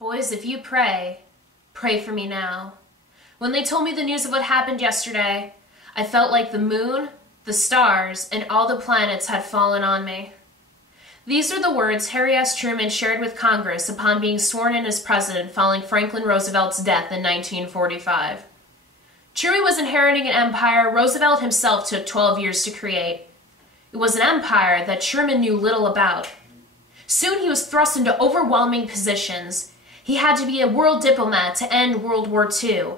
Boys, if you pray, pray for me now. When they told me the news of what happened yesterday, I felt like the moon, the stars, and all the planets had fallen on me. These are the words Harry S. Truman shared with Congress upon being sworn in as president following Franklin Roosevelt's death in 1945. Truman was inheriting an empire Roosevelt himself took 12 years to create. It was an empire that Truman knew little about. Soon he was thrust into overwhelming positions. He had to be a world diplomat to end World War II.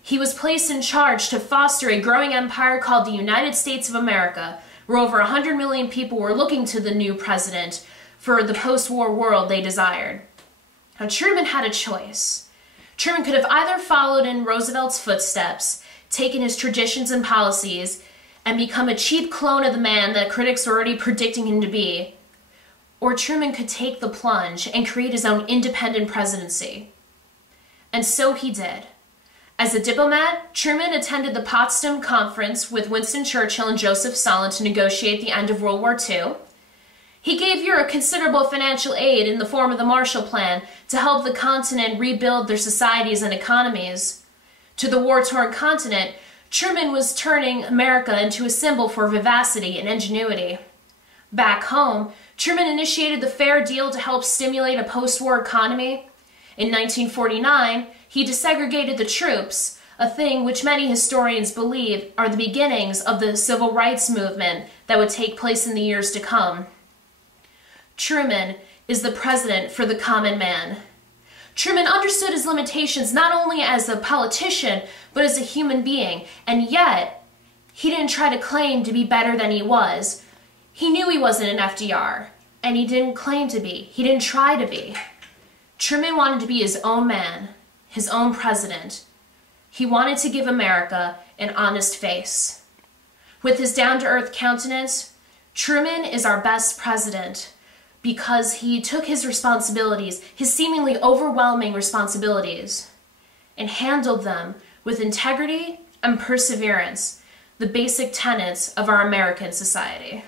He was placed in charge to foster a growing empire called the United States of America, where over 100 million people were looking to the new president for the post-war world they desired. Now, Truman had a choice. Truman could have either followed in Roosevelt's footsteps, taken his traditions and policies, and become a cheap clone of the man that critics were already predicting him to be, or Truman could take the plunge and create his own independent presidency. And so he did. As a diplomat, Truman attended the Potsdam Conference with Winston Churchill and Joseph Stalin to negotiate the end of World War II. He gave Europe considerable financial aid in the form of the Marshall Plan to help the continent rebuild their societies and economies. To the war-torn continent, Truman was turning America into a symbol for vivacity and ingenuity. Back home, Truman initiated the Fair Deal to help stimulate a post-war economy. In 1949, he desegregated the troops, a thing which many historians believe are the beginnings of the civil rights movement that would take place in the years to come. Truman is the president for the common man. Truman understood his limitations not only as a politician, but as a human being, and yet he didn't try to claim to be better than he was. He knew he wasn't an FDR, and he didn't claim to be. He didn't try to be. Truman wanted to be his own man, his own president. He wanted to give America an honest face. With his down-to-earth countenance, Truman is our best president because he took his responsibilities, his seemingly overwhelming responsibilities, and handled them with integrity and perseverance, the basic tenets of our American society.